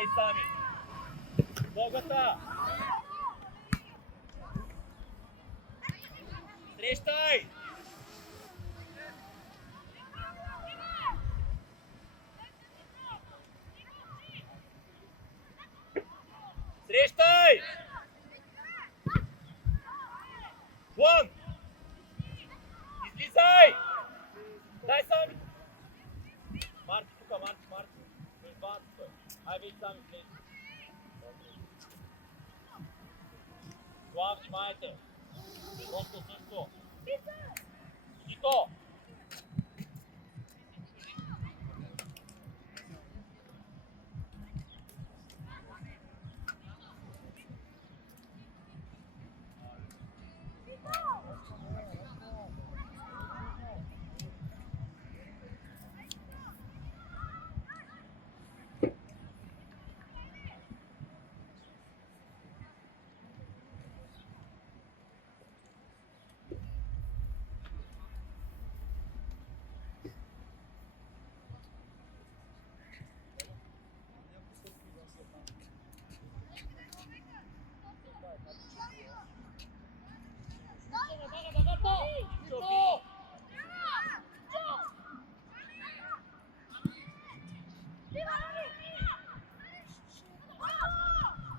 Дай сами. Ногата. Срещай. Срещай. Вон. Излизай. Дай сами. Марти тука, Марти. Между двамата стой. Ай, вече сами влез. Това внимайте. Просто също. Тито.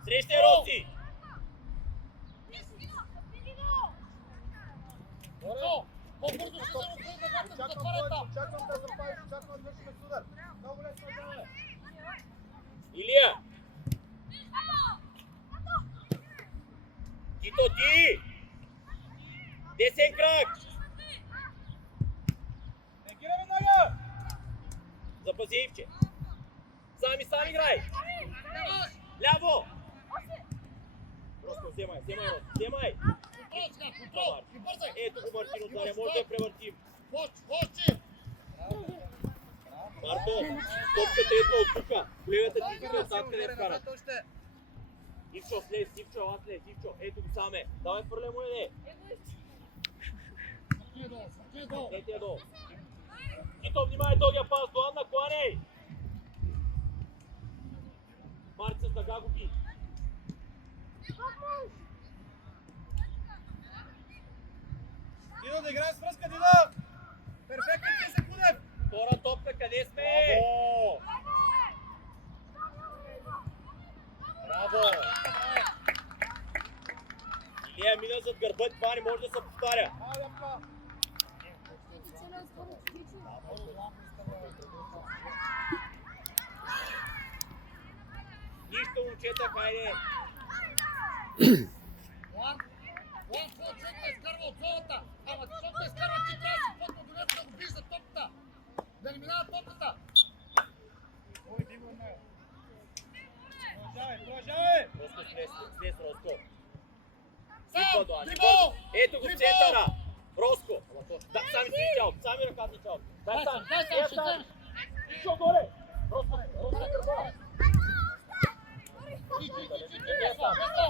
Срещай, Роси! По-бързо ще се отбърза гата, затваря там! Очаквам да запалиш, очаквам да вършим удар. Много лесно е. Илия! Тито, ти! Десен крак! Не гираме нога! Запази, Ивче! Сам играй! Ляво! Просто вземай, вземай! Контрол! И бързай! Ето го Мартин отваря, може да превъртим. Почти! Марто, топката идва от тука. Левата ти иска оттам къде вкарат. Ивчо, слез, Ивчо, аз слез, Ивчо. Ето го саме. Давай фърле му еде. Не ти е долу. Тито, внимай, дългия пас до Анна, кланей! Марти с дъга го би. Дидо, да играем с връзка, Дидо! Перфектен ти се Кудев! Втора топка, къде сме? Браво! Илия мина зад гърба, това не може да се повтаря. Нищо, момчета, хайде! Лан, твой човек ме изкарва от зоната! Ама защото ме изкарва, ти трябва да си пътно до него да го вижда топката! Да не минава топката! Ой, Диво, не! Продължавай! Просто слез, Роско. Диво! Ето го в центъра! Роско! Сами си чал, сами ръката чал. Дай сам, ще вземеш! Ишо горе! Роско, гърба!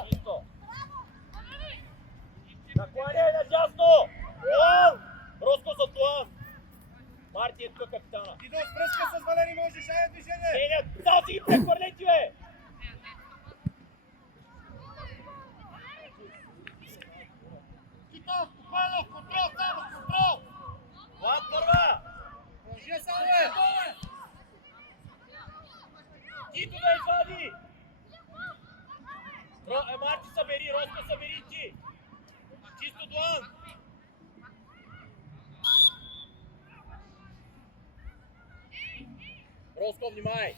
Чисто! Накланяй надясно! Туан! Роско за Туан! Марти е тук капитана. Дидо, с връзка с Валери можеш, айде движение! Деня, да си ги прехвърлете, бе! Тито, спокойно, контрол, само контрол! Туан първа! Продължи само, бе! Тито да извади! Марти събери, Роско събери ти! Чисто Дуан! Роско, внимай!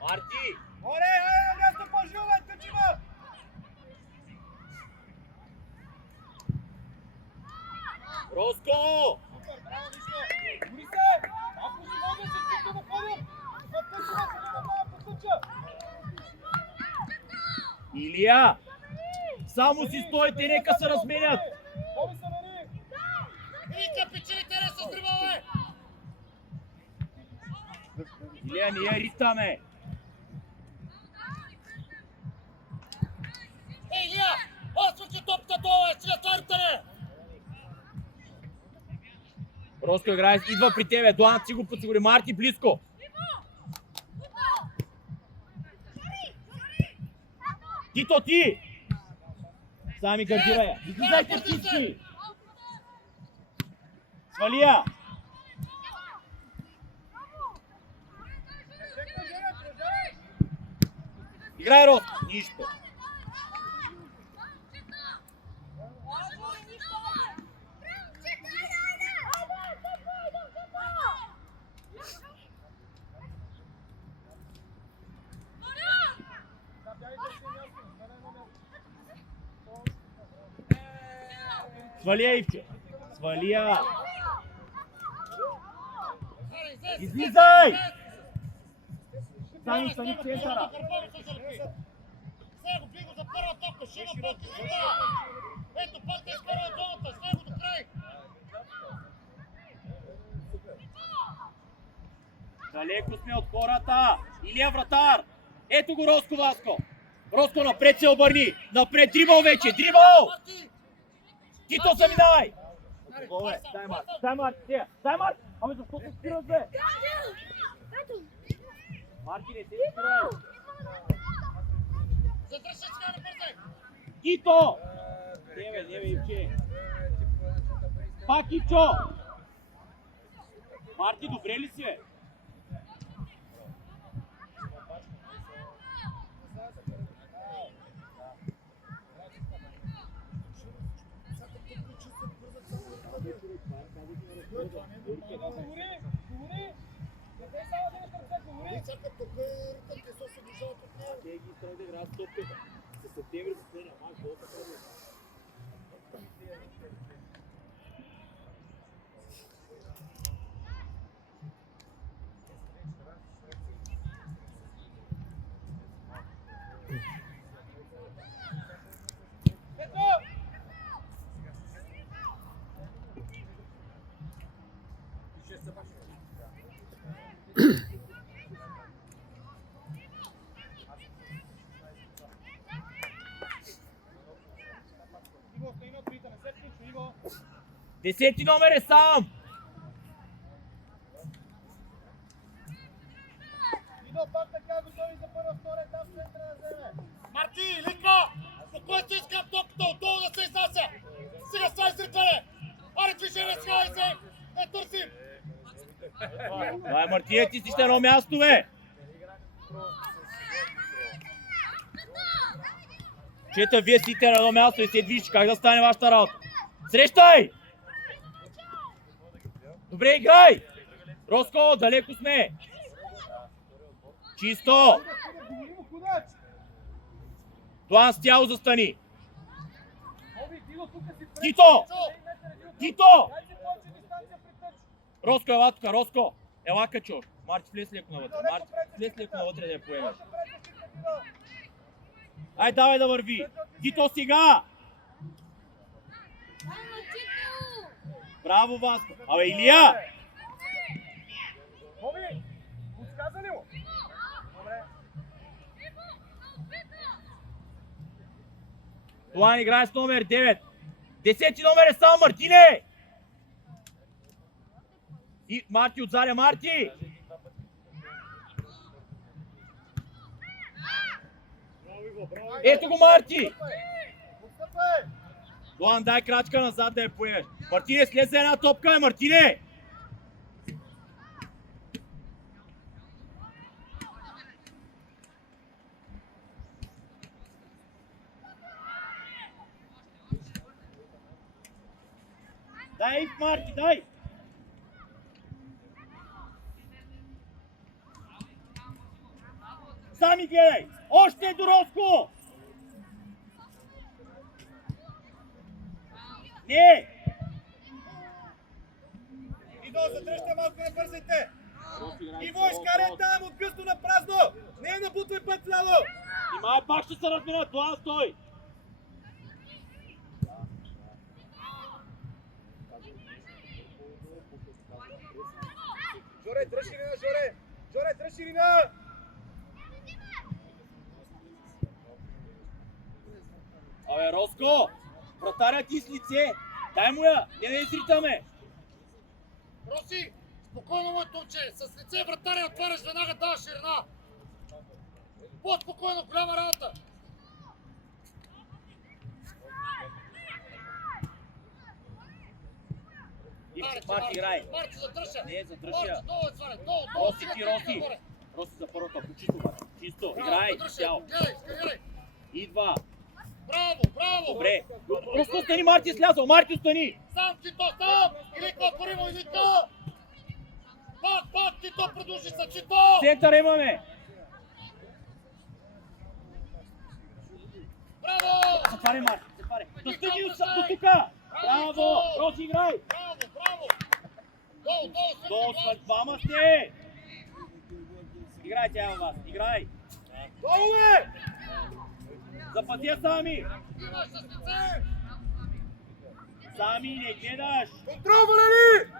Марти! Море, айде на място по-живо, бе, качима! Роско! Супер, браво, Нишко! Гори се! Ако си мога, всичките да ходим! Запъчва се, не да мая потъча! Илия! Само си стойте, нека се разменят! Боби се, Мари! Вика, печели терен с дриба, бе! Илия, ние ритаме! Ей, сега стартане! Роско играе, идва при тебе, Дуан си го подсигури, Марти близко. Тито, ти! Сами гардира я. Излизайте всички! Свали я! Играй, Роско! Нищо! Свали я, Ивчо! Свали я! Излизай! Сами стани в центъра! Сега го би го за първа топка, ще има път и за това! Ето пак да изкарва зоната, сега го до край! Далеко сме от хората! Илия вратар! Ето го Роско Васко! Роско напред се обърни! Напред, дрибъл вече! Дрибъл! Тито, заминавай! Дай Марк! Дай Марк! Дай Марк! Ами защо се спират, бе? Марки, не се спирай! Задръжи сега не бързай! Тито! Не бе, Ивче! Пак Ивчо! Марти, добре ли си, бе? Говори! Не те само да имаш ръце, говори! Чакай тук, ръкът ти се обижава тук. Те ги трябва да играят с топката. С септември последния мач, долата първи. Десети номер е сам! Идо, пак така готови за първа, втора етап, центъра да вземе. Марти, Лика! Спокойно искам топката, отдолу да се изнася! Сега са изрикване! Аре, движение сега и се! Не търсим! Това е Мартия, ти си ще едно място, бе! Чета, вие сите на едно място и се движи, как да стане вашата работа? Срещай! Добре, играй! Роско, далеко сме! Чисто! Дуан с тяло застани! Тито! Тито! Роско, ела тук, Роско! Ела качо! Марти, влез леко навътре. Марти, влез леко навътре да я поемеш. Ай, давай да върви! Тито сега! Браво, Васко! Абе, Илия! Боби, подсказа ли му? Добре. Дуан играе с номер 9. 10 номер е сам, Мартине! И Марти отзаря, Марти! Ето го, Марти! Дуан, дай крачка назад да я поемеш. Мартине, слез за една топка, Мартине! Дай, Марти, дай! Сами гледай! Още до Роско! Не! Идо, задръжте малко, не бързайте! Иво, изкарай там от късно на празно! Не набутвай път ляво! Внимай, пак ще се разминат, Дуан, стой! Жоре, дръж ширина, Жоре! Жоре, дръж ширина! Абе, Роско! Вратарят ти с лице. Дай му я, не да изритаме. Роси, спокойно, моето момче. С лице вратаря отваряш, веднага даваш ширина. По-спокойно, голяма работа. Марти, играй. Марти, задръжа. Не, задръжа. Марти, долу е сваля, долу, Роси стига, ти, стига Роси. горе. Роси за първата, по чисто, бе. Чисто, играй, цял. Гледай, скарирай. Идва. Браво, браво. Добре. Роско, остани, Марти е слязал. Марти, остани. Сам Тито, сам! Илико, Коримо, Илико! Пак, Тито, продължи се, Тито! Център имаме. Браво! Затваряй, Марти, затваряй. Достигни до тука. Браво. Роси, играй. Браво! Долу, Долу сме, двама сте. Играй, тя вас. Играй. Долу е! Запазя Сами. Имаш с лице! Сами, не гледаш. Контрол, Валери!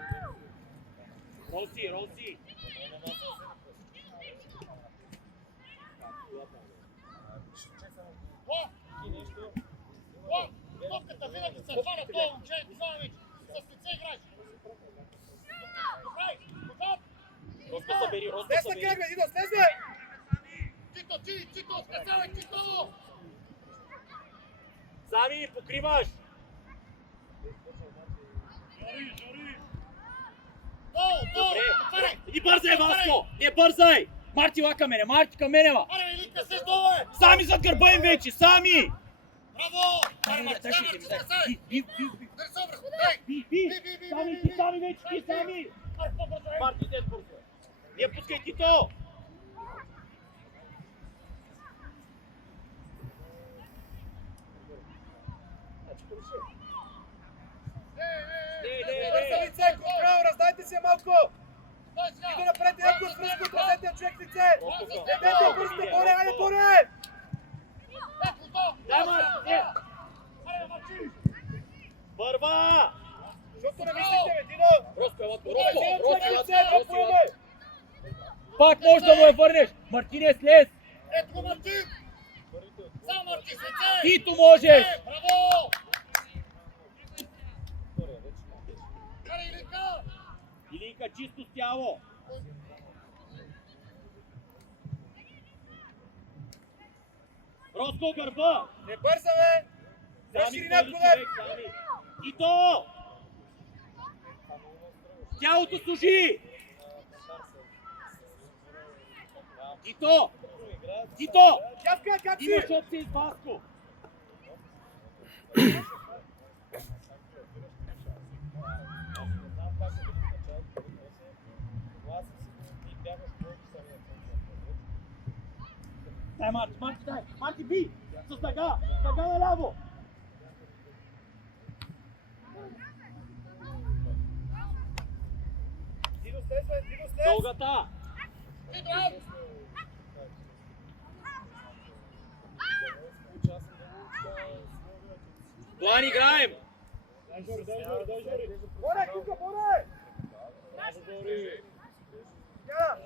Роси. Топката винаги се хвана това момче, Иванович! С лице играеш! Добре, готов! Роско събери, Роско Десна събери. кръгна, Дидо, слезе! Тито, скъсавай, Тито! Сами, покриваш. Долу, Добре. отваряй! Не бързай, Васко. Не бързай. Марти ла към мене, Марти към мене, ва. Аре, Илика, слез долу е! Сами зад гърба им вече, сами. Браво! Аре, Марти, скъсавай! Би. Държи се върху, дай! Сами, ти сами вече, ти сами. Марти, дед бързо. Не пускай Тито. Бърза лице, контрол, раздайте се малко! Идо напред, Елко с Руско, отразете човек с лице! Дайте бързите, Боре, айде, Боре! Дай, Марти. Първа. Защото не мислите, бе, Дидо! Роско, елатко, Човек Роско, лице, елатко. поеме! Пак можеш да му я върнеш. Мартине, слез. Ето го, Мартин! Сам Марти, с лице! Тито можеш. Браво! Аре, Илика! Илийка чисто с тяло. Роско, гърба. Не бърза, бе! Дай Сами ширина, ходи, Колев! човек, сами. Тито! Тялото служи! Тито! Дявка, как си? Имаш опция с Васко. Дай, Марти, дай! Марти, би! С тъга! Тъга наляво! Дидо, слез, бе, Дидо, слез! Дългата! Тито, аут! План играем! Боре, тука, Боре! Яра!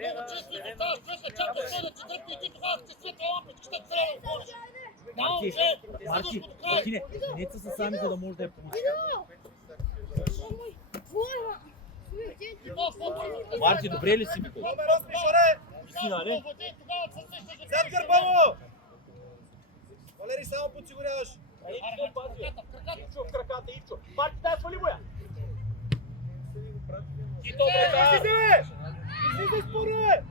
Много често изоставаш човека, чакаш той да ти дръпне и ти тогава ще светва лампичката, трябва да отвориш. Марти, Мартине, неца са сами, за да може да я получи. Марти, добре ли си ми? Номер 8, Жоре! Истина, не? Зад гърба му! Валери, само подсигуряваш. Ивчо в краката, Ивчо. Марти, дай, свали му я! Тито, Излизай, брега! бе! Излизай, споре!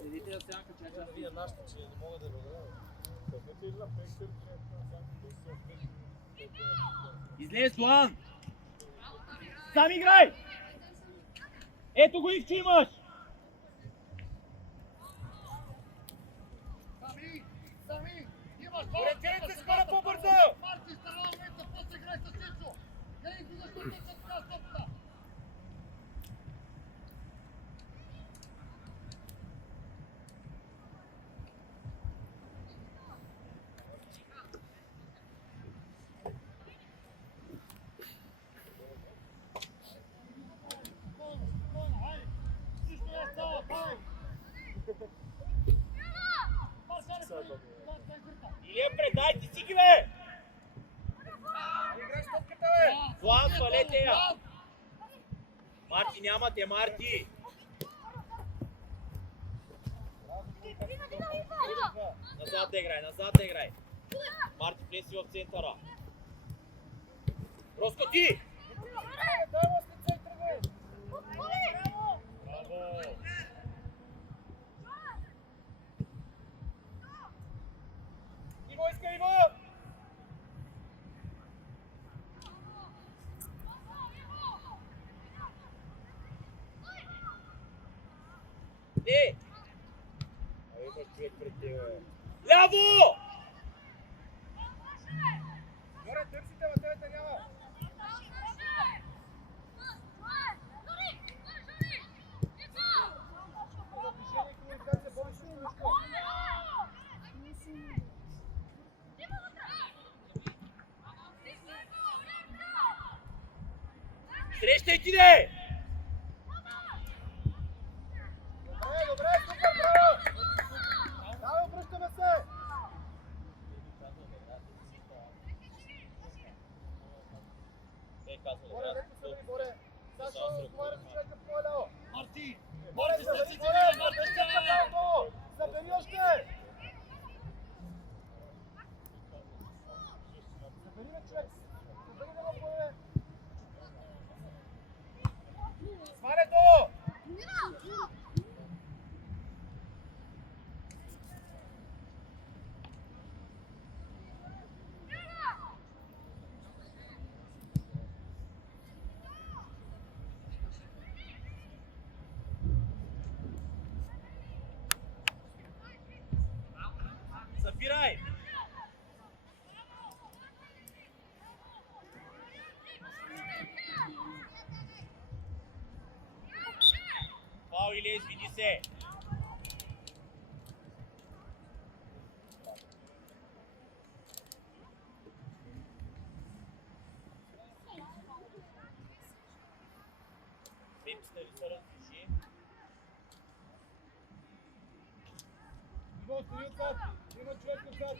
Следите да сянка, че аз видя нашата, че не мога да бъда. Излез, Дуан! Сам играй! Ето го, Ивчо, имаш! Сами, имаш Ориентирайте се хора по-бързо! Марти, стана момента, после играй с Тичо. Не излизаш от така стопка. Клас, свалете я! Марти, нямате, Марти! Назад да играй, назад да играй! Марти, влеси в центъра! Роско, ти! Браво, с лице тръгвай! Браво! Иво, иска Иво! Не! Има човек пред тебе. Ляво! Горе, търсите, ма тебе те няма. Движение и комуникация, повече ли Мишко? Срещайте, де! Добре, добре, супер, браво! Давай, обръщаме се! Горе, леко се върви, горе. Сашо, отговаря с човека по-ляво. Марти! Горе, Марти, забери, след горе, Марти, забери, горе! Забери още! Забери на човек! Забери да го поеме! Свалето! Забирай! Фау или извини се! Пепста ли се раздвижи? Иво, стои отзад! Има човек отзад!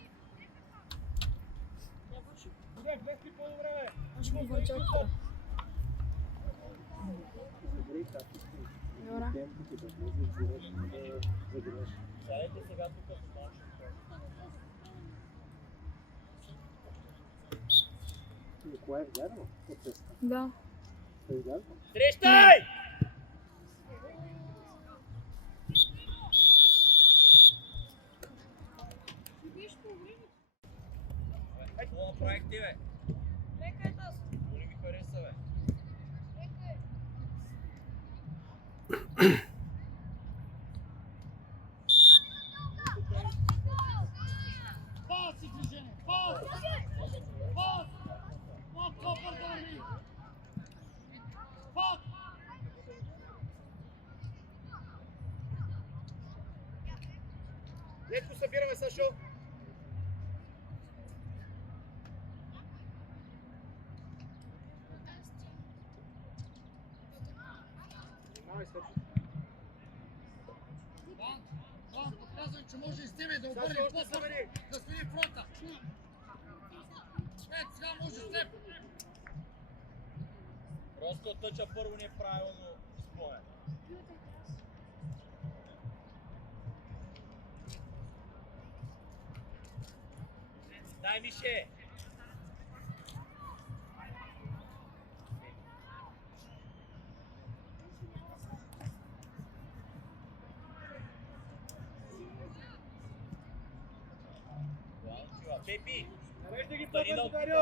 Иде, влезли по-добре! Аз му Иво, върча стои това. отзад! Добре. Сядайте сега тук в малко. Кое е вярно? Протеста. Да. Е вярно? Срещай! Какво направихте, бе? Коли ми хареса, бе? Пас и движение! Пас! Пас! Малко пардони! Пас! Леко събираме, Сашо! Внимавай, Сашо! Ван, показвай, че може и с тебе да обърне Сашо, още после събери! да смени фронта. Ето, сега може с теб. Роско тъча първо неправилно спомен. Дай, Мише! Пепи! Нарежда ги Стани да по-бързо, опита. Дарио!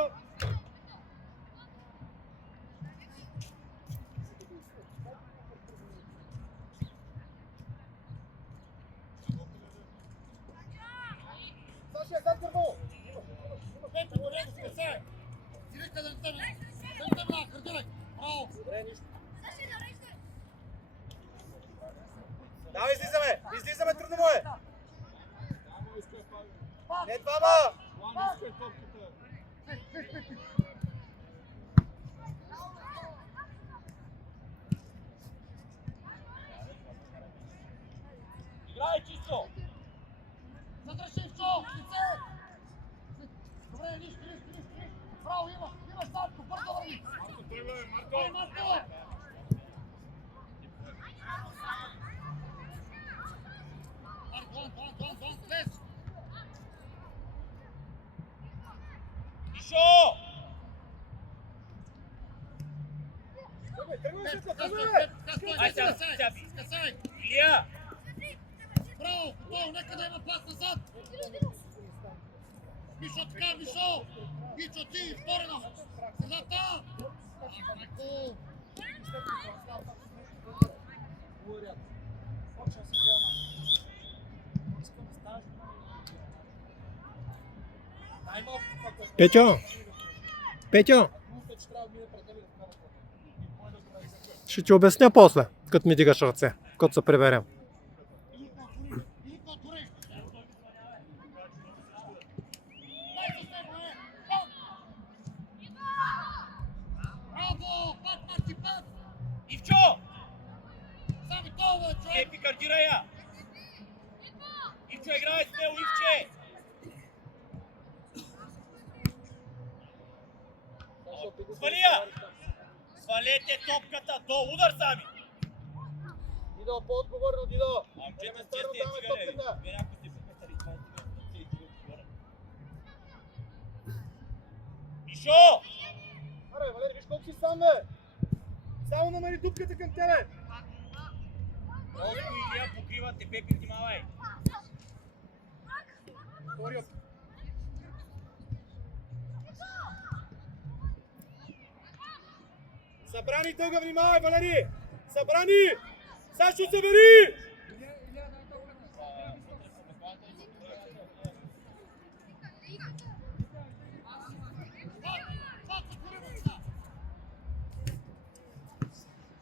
Саша, зад гърбо! Пепи, горе го спесе. Директно да тебе. Да тебе на кардирай. Браво. Добре, нищо. Давай, излизаме! Излизаме, трудно му е! Не двама! Играй чисто! Задръжи в чол. Лице. Добре, нищо. Браво, има. Има Станко. Бързо върви. Ай, Марко! Дон, влез! Мишо! Тръгвай, Светло, тръгвай! Ай, сега би. Скъсай! Илия! Браво! Готово! Нека да има пас назад! Мишо, така, Мишо! Мишо, ти, вторена! Средата! Майко! Петьо! Петьо! Ще ти обясня после, като ми дигаш ръце, като се приберем. Браво! Пак, Марти, пак! Ивчо! Сами това, човек! Епи, кардирай я! Ивчо, играй смело, Ивче! Свали я! Свалете топката, до удар сами! Дидо, по-отговорно, Дидо! Момчета, Елементарно честе даваме цигари. топката! Вие някой сте пекатари, това е цели цели отговора. Мишо! Аре, Валери, виж колко си сам, бе! Само намери дупката към тебе! Роско и Илия покривате, Пепи, внимавай! Втори опит. Събрани дълга, внимавай, Валери! Събрани! Сашо, събери!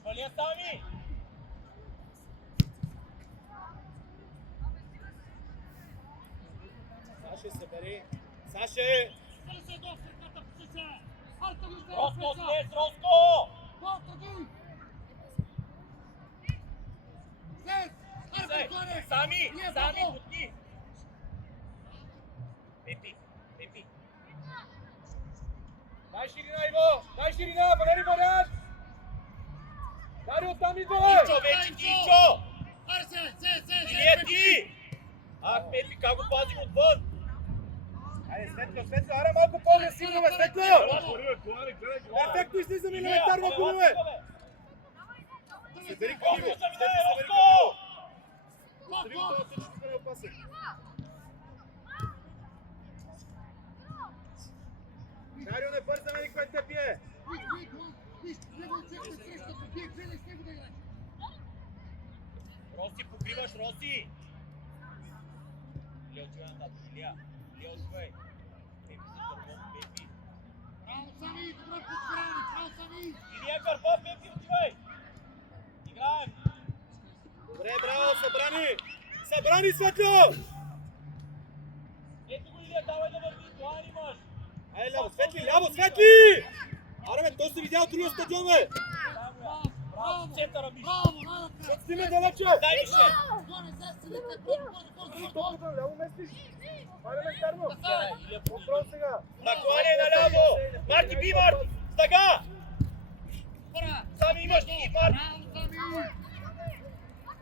Свалия сами! Саше, събери! Саше! Роско, слез, Роско! Сами, сами, путни! Пепи, Пепи! Дай ширина, Иво! Дай ширина, Валери, вариант! Дари, оттам идва, бе! Ивчо, вече ти, Ивчо! Илия ти! Ах, Пепи, как го пазим отвън? Айде, Светло, Светло, аре малко по-агресивно, бе, Светло! Ефектно излизаме елементарно, гумове! Събери Роско, книги! заминай, Роско! Събери го това точно, да не опасен! Дарио, не бързаме никой те пие! Роси, покриваш, Роси! Илия, отивай нататък, Илия! Илия, отивай! Пепи се търпом, Пепи! Илия, гърба, Пепи, отивай! Играем! Добре, браво, събрани! Събрани, Светло! Ето го, Илия, давай да върви, това имаш! Айде, ляво, Светли, ляво, Светли! Аре, бе, той се видя от другия стадион, бе! Браво, центъра, Мишо! Ще стиме далече! Дай, Мише! Топката, ляво местиш! Това е елементарно! Илия, Контрол сега! накланяй наляво! Марти, би, Марти! Стага! Сами имаш ти, Марти!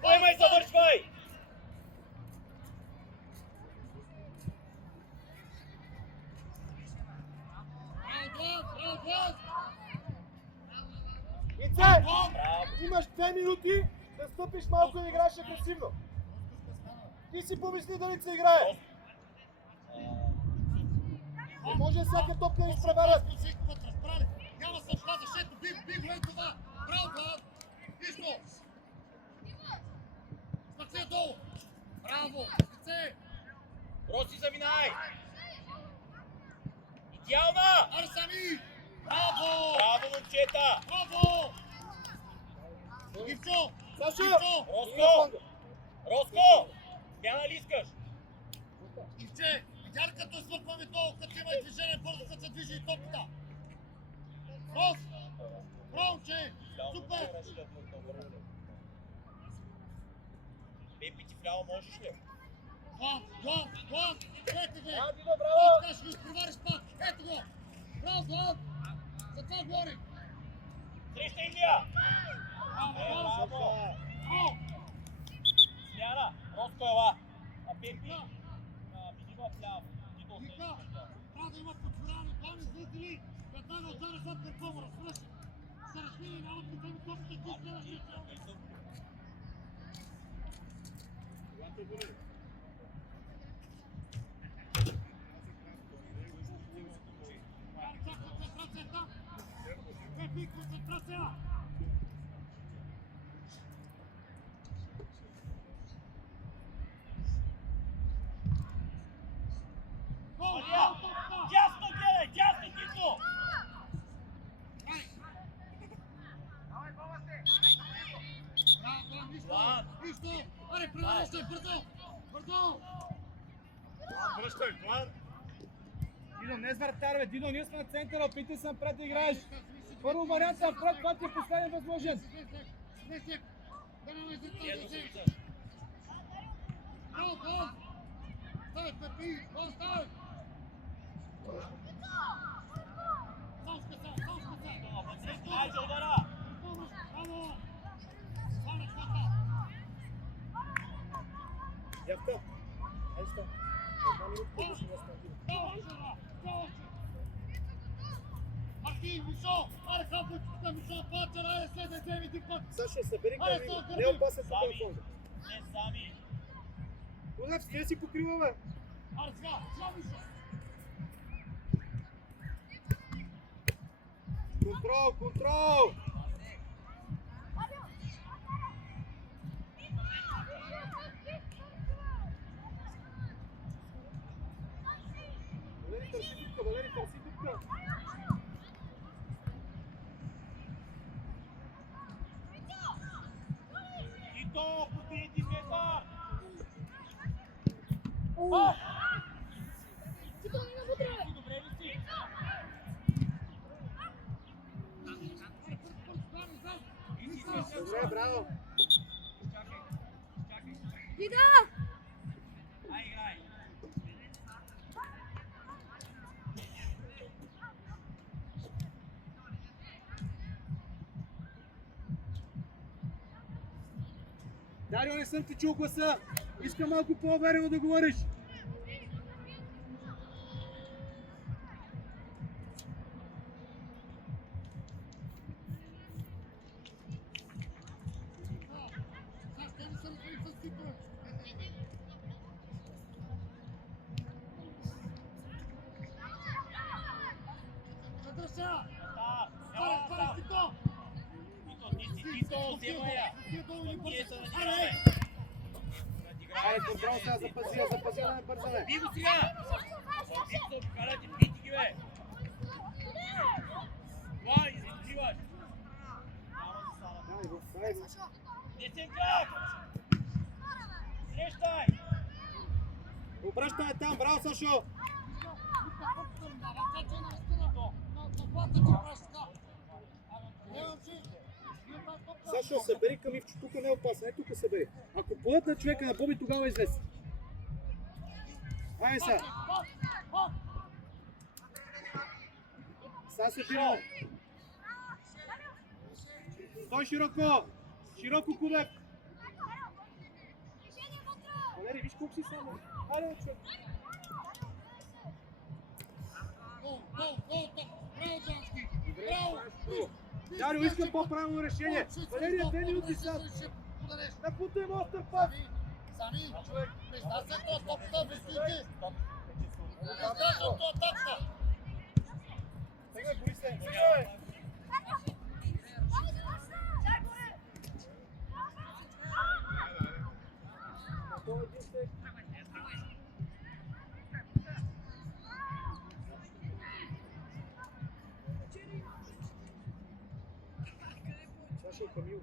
Поемай, завършвай! Ице, Браво! имаш 2 минути да стъпиш малко и да играеш агресивно. Ти си помисли дали се играе. Не може всяка топка да изпреварят. Няма се отпадаш, ето би го е това. Браво, брат! Виж го! Спъци долу! Браво! Спъци! Роси, заминай! Идеална! Аре сами! Браво! Браво, момчета! Браво! Ивчо! Сашо! Ивчо! Роско! Роско! Смяна ли искаш? Ивче! Видя ли като свъркваме долу, като има и движение бързо, като се движи и топката? Рос! Браунче! Супер! Пепи, ти вляво можеш ли? Глан! Ето ги! А, Дидо, браво! Така ще го изпревариш пак! Ето го! Браво, Глан! За това говори! Сами, концентрация! Гол, Мария! гол, топка! Дясно гледай! Дясно, Тито! Браво, нищо! Да. Нищо! Аре, превръщай, бързо! Бързо! Връщай, план. Дидо, не с вратар, бе. Дидо, ние сме на центъра, опитай се напред да играеш. Първо варианта напред, това ти е последен възможен. Слесек! Да не Едно изрътвай се. Гол, гол! Ставай, Пепи! Гол, ставай! Сам скъса! Айде, удара! Браво! Сам скъса! Явка. Айде ста. Една минутка да ще не стати. Браво, Жора! Браво! Марти, Мишо! Аре, хапвай тук, Мишо! Пачер, айде, следвай, вземи един път! Сашо, събери Айде, към него. сега Не е опасен тук Сами! на фонда. Не сами! Олевски, не си покрива, бе. Аре, сега, Мишо! Контрол, контрол! Валери, търси дупка, Валери, търси дупка. Тито, подбери ти метър! О! Добре ли си? Добре, браво. Ай, играй! Дарио, не съм ти чул гласа. Искам малко по-уверено да говориш. Метър! Ела, там! Тито, ти си Тито, взема я! Ние се надиграваме! Айде, контрол сега, запази, да не бързаме. Би го сега! Тито, карате, бити ги, бе! Това, избиваш! Дай го, дай го. Десен крак! Срещай! Обръщаме там, браво, Сашо. Сашо, събери към Ивчо, тук не е опасно, не тук събери. Ако подат на човека на Боби, тогава излез. Айде сега. Сега се бира. Стой широко. Широко, Кубек. Валери, виж колко си само. Айде, човек. Дарио, искам по-правилно решение. Валери, 2 минути са. Напутай му остър път. Сами, признася то топта, вестите! Признася то топта! Сега, Борисе. Сега, Саша, Камил.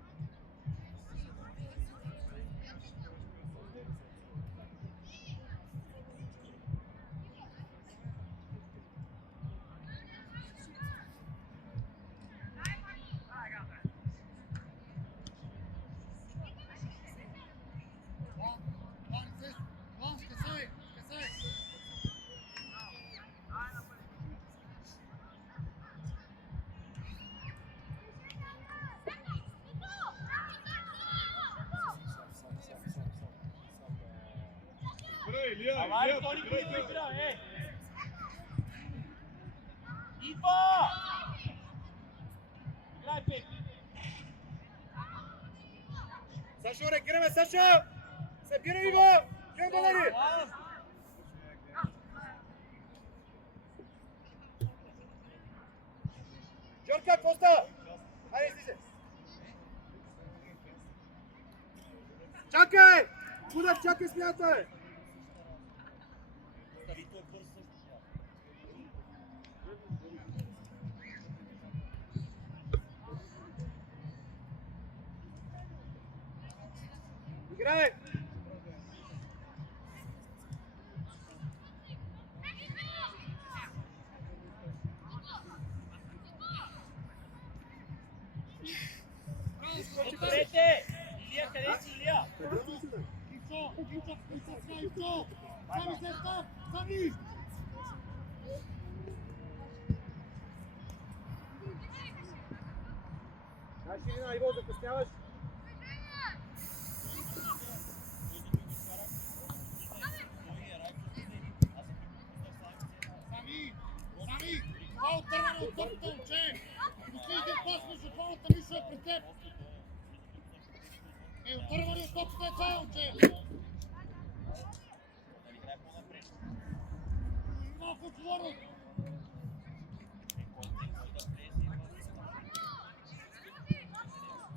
Давай, то никой не игра, е! Идва! Играй, Пепи! Сашо, реагираме, Сашо! Събирай го! Чуй, Валери! Джорка, какво става? чакай! Будев, чакай, смятай! Остави той бърз също. Играй! Отпрете! Илия, къде си, Илия? Ивчо, сега, Ивчо! Сами се став! Сами! Дай ширина, Иво, закъсняваш. Сами! Сами! Това отърване от топката, момче! Пусти един пас между двамата, нищо е пред теб! Отърване от топката е това, момче! Малко отговорност!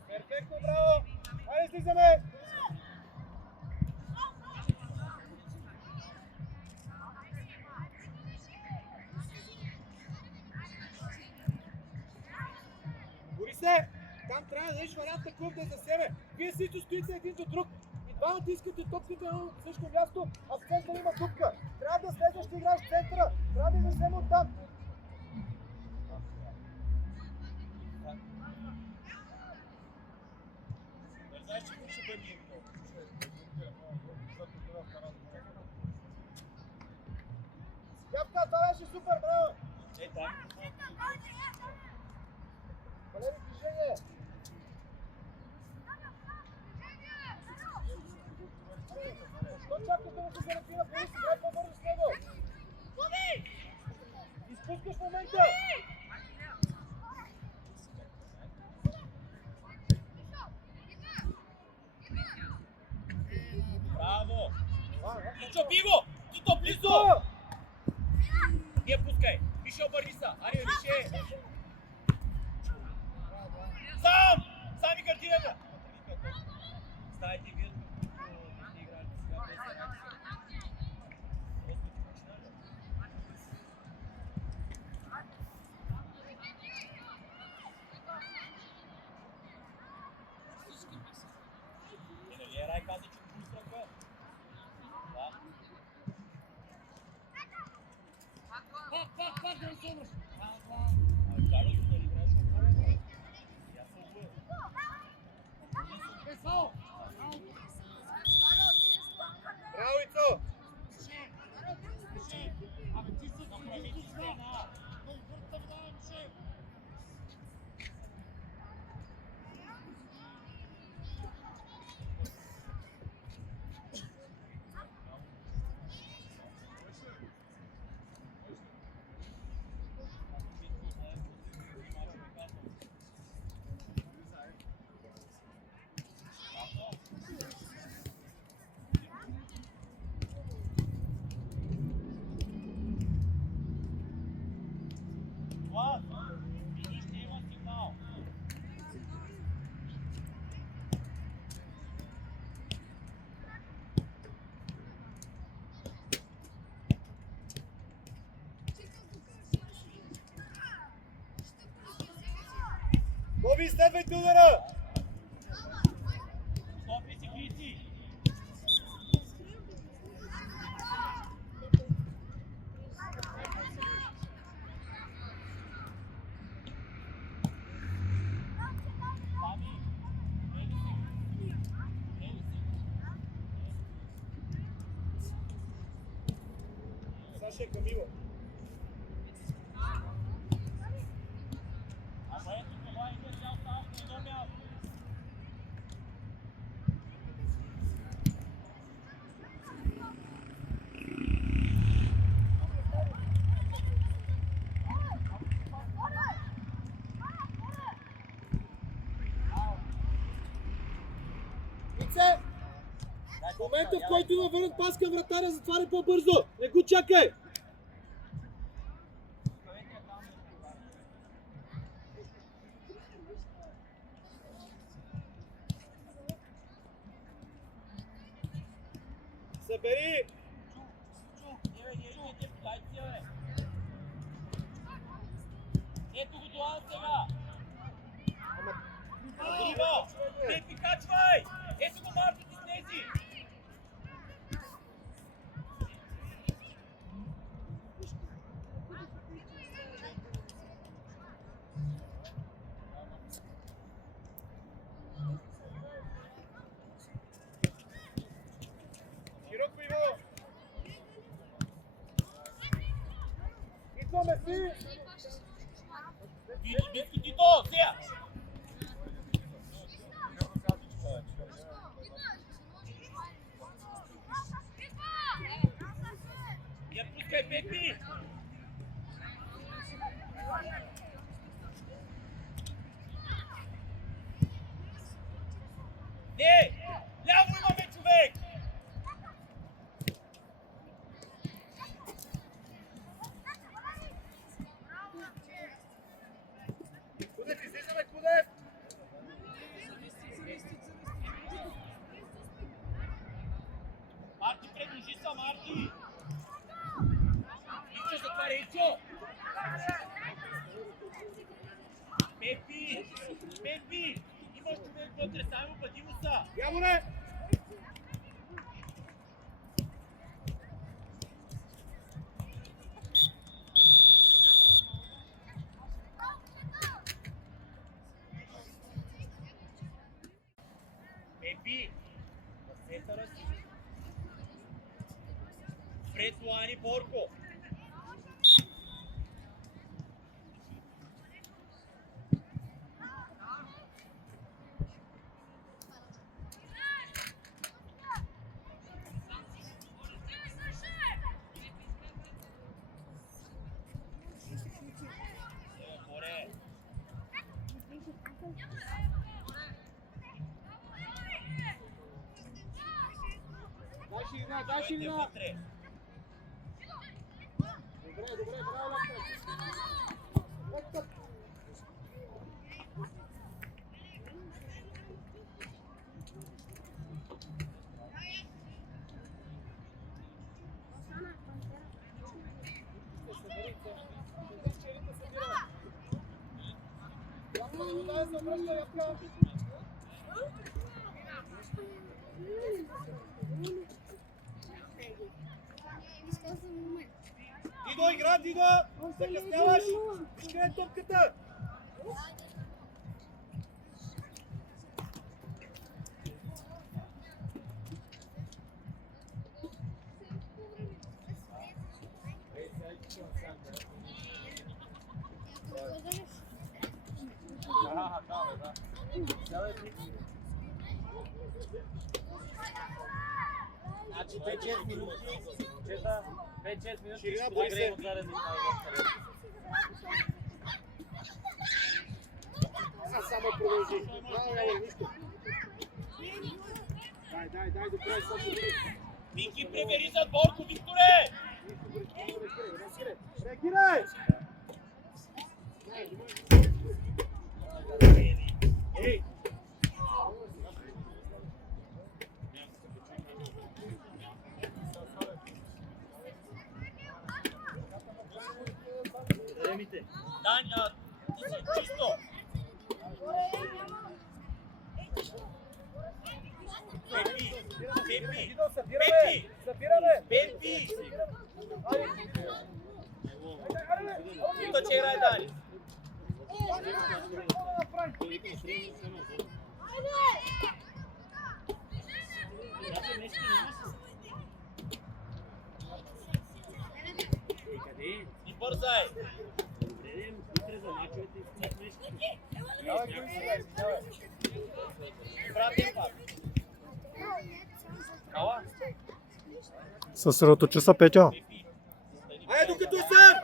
Перфектно, браво! Хайде, слизаме! Борисе, там трябва да дадеш варианта клуб да е за себе. Вие си стоите един до друг. И двамата искате топката на също място, а в центъра има дупка. Трябва да следваш да играеш в центъра. Трябва да ги взема оттам. Знаеш, че ще бъде Явка, това беше супер, браво! Е, да. Валери, движение! Що чакаш да му се залепи на Борис? Играй по-бързо с него! Изпускаш момента! Браво! Тичо, биго! Тито, близо! Не пускай! Мише, обърни са! Ари, Мише! Сам! Сам и картината! Ставайте вие, не играли сега без реакция. Рай каза, че пусна ръка. Да. Пак, да не се връща! Карлос, дали играеш отворено? Я съм бъл. Песо! Браво, Ицо! Абе, ти се направи това! Той върта ми дава, Мише! Влад, виж, ще има сигнал. Боби, следвайте удара! Стопи си, крити! Саша е Камило. Ама ето това и не цял става на едно място. Ице! В момента, в който има върнат пас към вратаря, затваря по-бързо! Не го чакай! Събери! Ето го Дуан сега! Дриба! Пепи, качвай! Ето го Марто, ти снези! Широко Иво! Идваме си! Миско Тито, сега! Я пускай, Пепи! Не! Ляво имаме човек! Кудев, излизаме, Кудев! Марти, предложи са, Марти! Ичо, затваря, Ичо! Пепи! Пепи! Имаш човек вътре, само бъди му са! Явоне! Пепи! В центъра си! Пред Луани Борко! Боре! Дай ширина, дай Дойте ширина! вътре! Добре, добре, браво, Лапта! Дай се обръща, Ляпка! Дидо, игра, Дидо! Закъсняваш! Виж къде е топката! Значи 5-6 минути, чета 5-6 минути Ширина, ще Борисе. подогреем заради това. Само продължи. Браво, Явор, нищо. Дай, до край, Сашо. Вики, прибери зад Борко, Викторе! Реагирай! Ей! Дань, ти си чисто! Пепи! Пепи! Дидо, събираме! Събираме! Пепи! Айде! Тито, че играе Дани! И бързай! Пратим пак! Кала? Съсредоточи се, Петя. Айде, докато съм!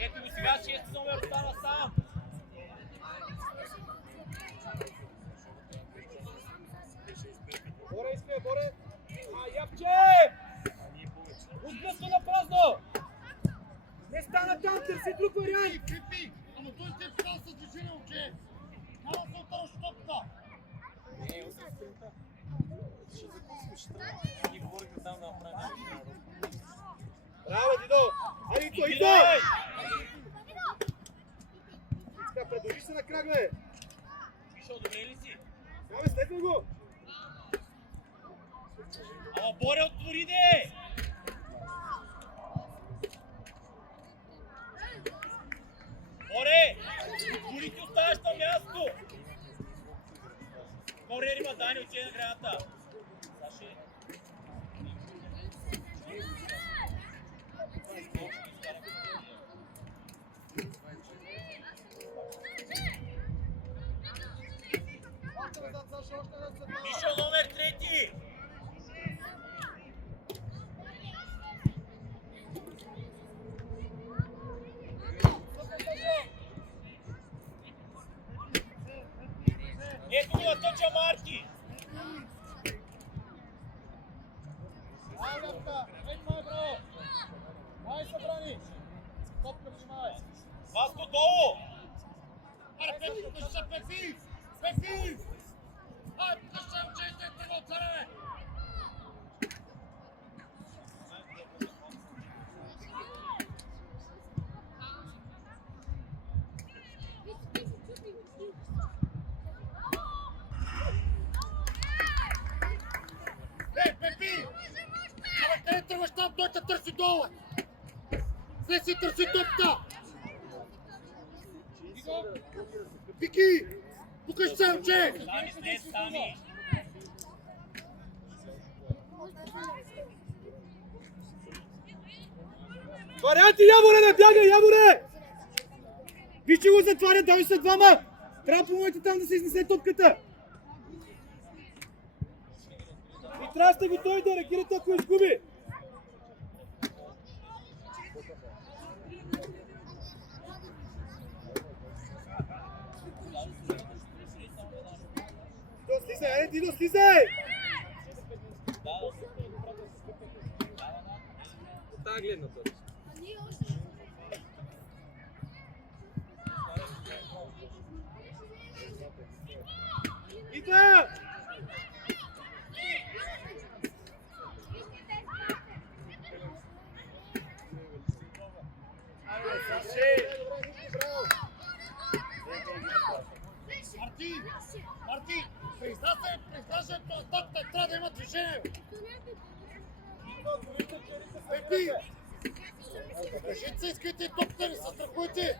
Ето го сега 6 номер остана сам! Боре, искай, Боре! Япче! Отблъска на празно! Не стана там, търси друг вариант! Пипи! Ама той те става с движение, момче! Няма да се отърваш топката! Браво, Дидо! Айде, Ицо, Ицо! Дай! Така, предвижи се на крак, бе! Мишо, добре ли си? Да, бе, следвай го! Ама Боре, отвори де! Боре! Отвори ти оставаш на място! Боре, има Дани, отиде на граната! Саше? Още назад, Саша, още назад, след малко. Мишо, номер 3! Ето го натъча Марти! Ай, Левка! Ей, това е браво! Ай, събрани! Топка внимавай! Васко долу! Аре, Пепи, покажи се, Пепи! Пепи! Ай, покажи се, че ще тръгва от царе! Ей, Пепи! Абе, къде тръгваш там? Той те търси долу! След си търси топта! Вики! Покажи се, че! Сами след сами! Варианти, Яворе, не бягай, Яворе! Виж, че го затварят, дали са двама! Трябва да помогнете там да се изнесе топката! И трябва да сте готови да реагирате, ако изгуби! Слизай, айде, Дидо, слизай! Тази гледна точка. Ида! Марти! Призна се, топта трябва да има движение! Пепи! Кажете се, искайте топта, не се страхуйте!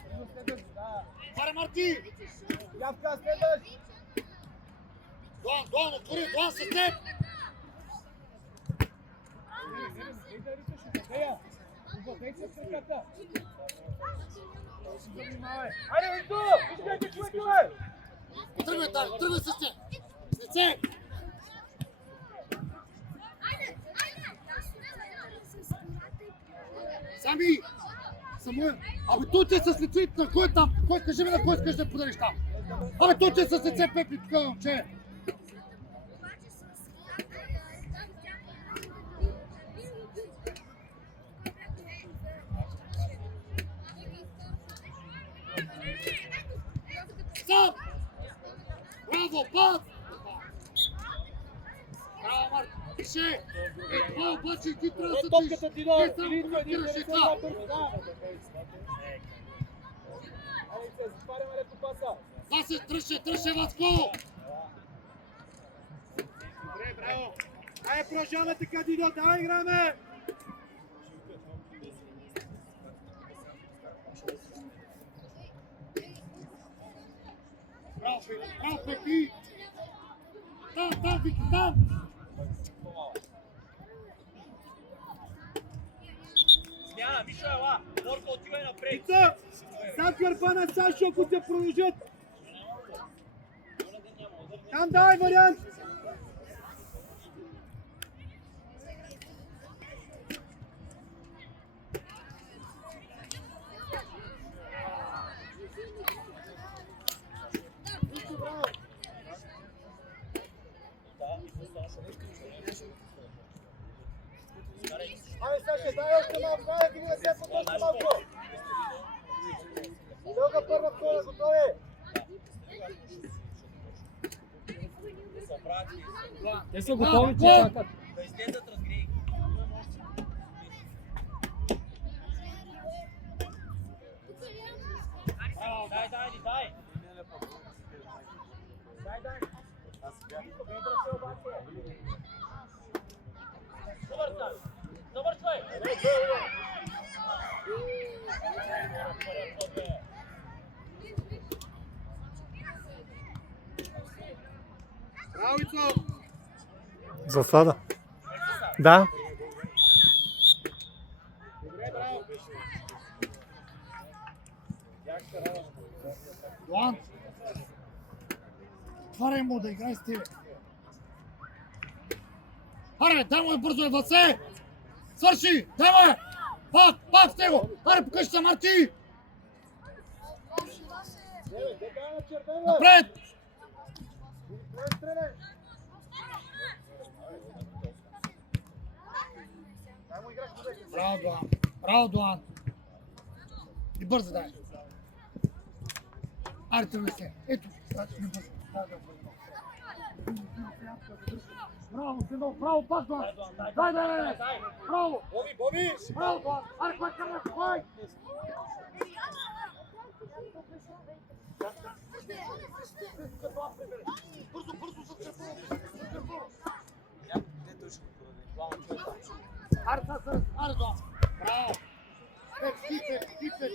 Аре, Марти! Явка, следваш! Дуан, отвори, Дуан с теб! Айде, Вито! Искайте човека, бе! Тръгвай там, тръгвай с теб! С лице! Сами! Самуел! Абе той ти е с лице, на кой е там? Кой кажи ми на кой искаш да подариш там? Абе той ти е с лице, Пепи, тук, момче! Сам! Браво, пас! Браво, Марк! Пише! Това обаче ти трябва да се Топката ти да Ти само един коментираш и не това! Айде, се затваряме леко паса. Васе, тръще, Васко! Добре, браво! Айде, продължаваме така, Дидо, давай играме! Браво, Пепи! Там, Вики, там! Смяна, Мишо, ела! Борко, отивай напред! Ицо! Зад гърба на Сашо, ако те продължат! Там давай вариант! Айде, Саша, дай още малко, дай ги да се подложи малко! Дълга първа кола, готови! Те са готови, че чакат. Да излезат разгрей. Дай. Завършвай! Браво, Ицо! Засада. Да. Добре, браво! Йоан! Отваряй му да играй с тебе. Аре, дай му е бързо, Васе! Свърши! Дай му е! Пак с него! Аре, покажи се, Марти! Напред! Браво, Дуан! Браво, Дуан! И бързо дай! Аре, тръгни се! Ето! Не бързо! Браво, синок! Браво, пак, Дуан! Дай! Браво! Боби! Браво, Дуан! Аре, кой към нас? Кой? Бързо, за църква! Аре, Дуан! Браво! Стипер!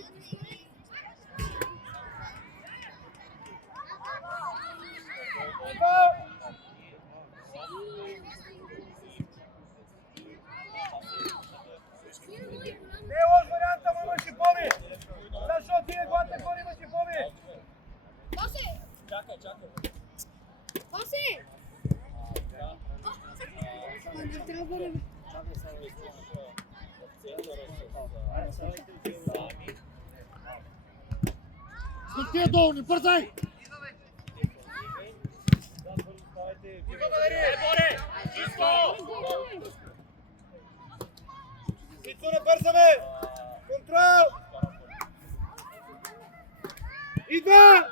Не е лош вариант, ама имаше Боби! Защо ти е главата, кой имаше Боби? Чакай. Ти е долу, не бързай! Ицо, не бързаме! Контрол! Идва!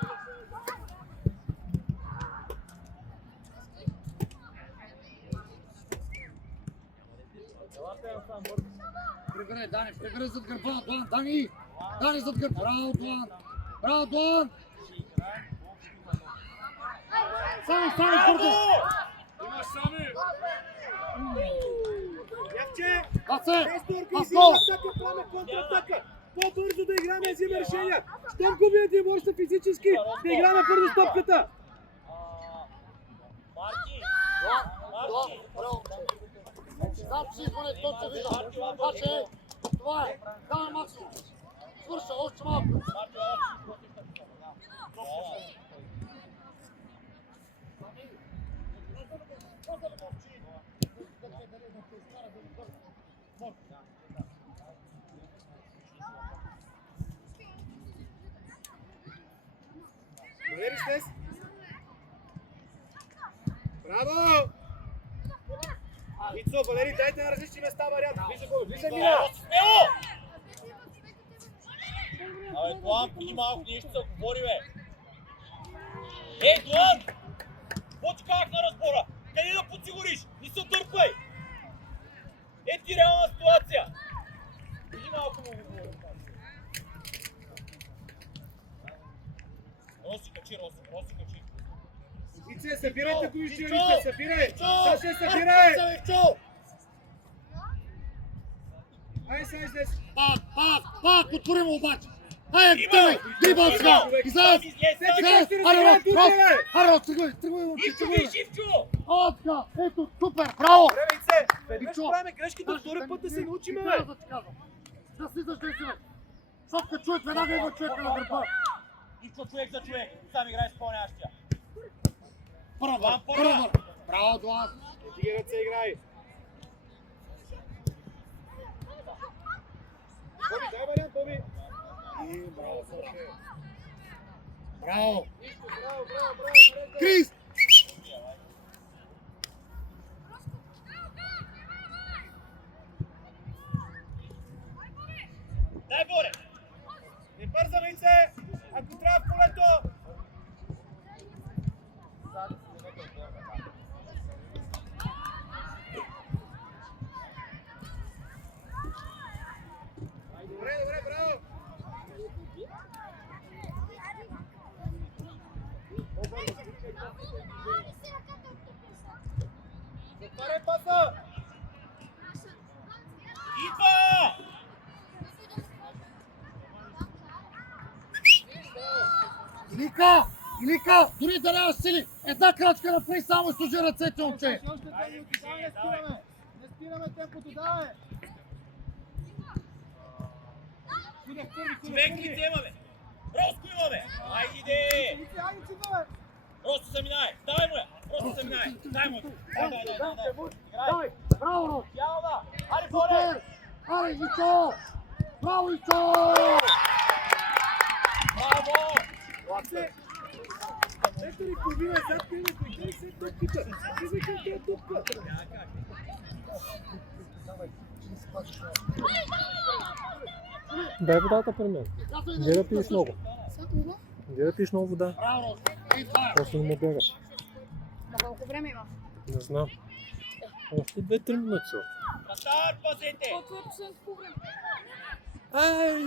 Прегърай, Дани, прегърай зад гърба, Дуан, Дани зад гърба, браво, Дуан! Сами, бързо! Имаш сами! Явче! Васе! Без да Паско! организираме атака, пламе контратака! По-бързо да играме и взима решения! Щом губи един още физически, да играме бързо стопката! Марти! Браво! Запси, поне точно вида! Ваше, това е! Давай максимум! Свърша, още малко! Валери Стес! Браво! Ицо, Валери, дайте на различни места вариант! Влизай, Мина! Смело! Абе, Дуан, преди малко нещо се говори, бе! Ей, Дуан! Какво ти казах на разбора? Къде да подсигуриш? Не се дърпай! Е ти реална ситуация! Преди малко му говори. Роси качи. Ице, събирайте го и черните, събирай! Саша, събирай! Ай, сега излез! Пак, отвори му обаче! Айде, дрибъл сега! Излез! Аре, тръгвай, момче, тръгвай! Живчо! О, така, ето, супер, браво! Време, Ице! Веднъж правим грешките, втори път да се научим, бе! Да слизаш да си, бе! Защото като човек, веднага идва човека на гърба! Ичо човек за човек, сам играе с изпълняващия. Първа! Браво, Дуан! Ти ги ръце играй! Боби, дай вариант, Боби! Браво! Браво! Крис! Дай, Боре! Не бързаме, Ице! Ако трябва в полето! Илика, дори да нямаш сили, една крачка напред, само служи ръцете, момче. Още 2 минути, давай, не спираме. Не спираме темпото, давай. Кудев първи, Човек ли имаме? Роско имаме! Айде! Айде, цигаме. Роско заминай! Дай му я! Роско заминай! Дай му я! Дай! Дай, браво, Рос. Ялна! Ари горе! Супер! Аре, Ичо! Браво, Ичо! Браво! Ето ли половина, зад пилето, и гледай се топката. Влизай към тия топка. Дай водата при мен. Где да пиеш много? Где да пиеш много вода? Браво, Рос. И това. После не му бегаш. На колко време има? Не знам. Още 2-3 минути са. Вратар, пазете! Колко е последното време? Ай!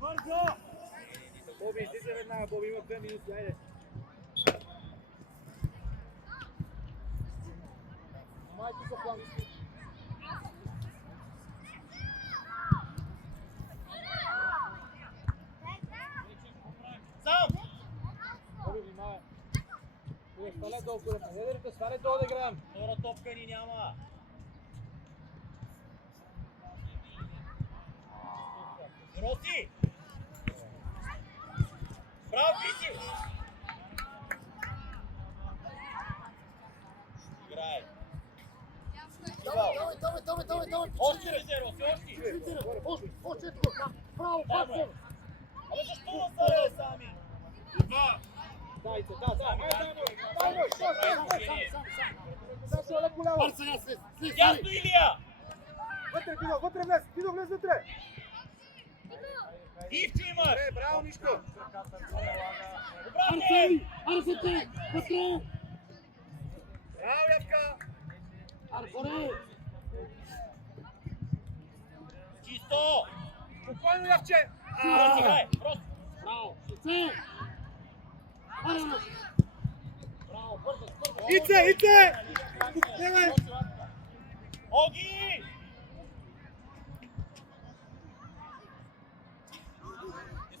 Бързо! Боби, излиза веднага, Боби, има 2 минути, айде. Майки са план. Сам! Боби, внимавай. Сваля долу, ледерите, сваля долу да играем. Втора топка ни няма. Роси! Браво, Криси! Играй! Давай. Още ли, Роси, още! Още. Браво, Дай му я. пак. Абе защо насаря сами? Два! Дайте, да, дай му, Сам. леко ляво. Бар сега слез. Ясно, Илия! Вътре влез, Дидо влез вътре. Ивчо имаш! Браво, Мишко. Обратно! Арсете! Вътре! Браво, Явка. Арфоре! Чисто! Спокойно, Явче. Роси, играй! Роси! Браво! Ице! Аре! Браво! Бързо! Ице! Давай. Оги!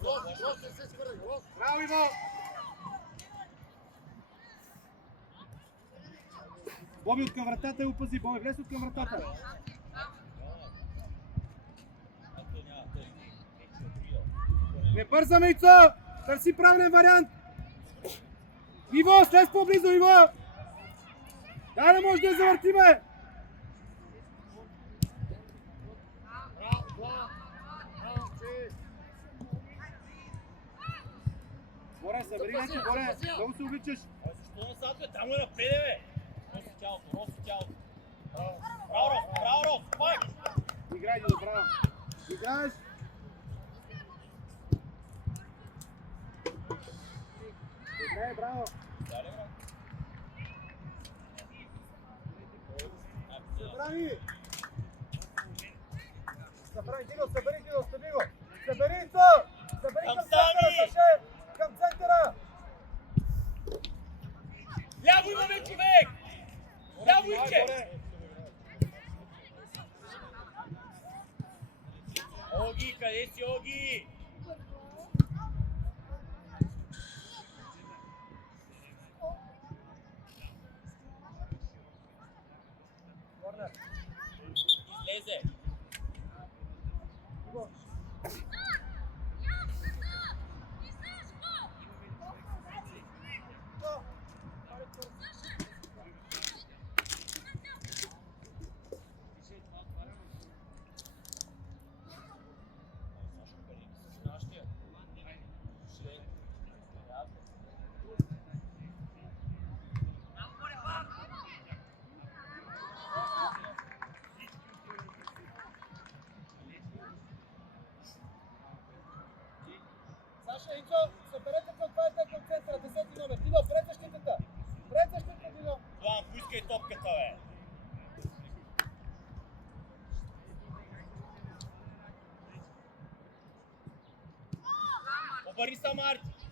Рос, не се скърай! Рос! Браво, Иво. Боби от към вратата и опази. Боби, влез от към вратата. Не бързаме, Ицо! Търси правилен вариант! Иво, слез по-близо, Иво! Дай да може да я завъртиме! Боре, събери нещо, Боре! Много се обичаш! Защо насад, бе? Там е напред, бе! Роси тялото, Роси тялото! Браво, Рос! Браво, Рос! Пак! Играй, Дидо, браво! Играеш! Играй, браво! Дали, брат? Събрани! Събрани, Дидо, събери, Дидо, събери го! Събери, Ицо! Събери към центъра, Саше! Към центъра! Ляво имаме човек! Ляво Ивче! Оги, къде си, Оги? Излезе! Саша, Ицо, съберете към това към центъра, 10 номер. Дидо, пред защитата! Пред защитата, Дидо! План, поискай топката, бе! Обърни се, Марти.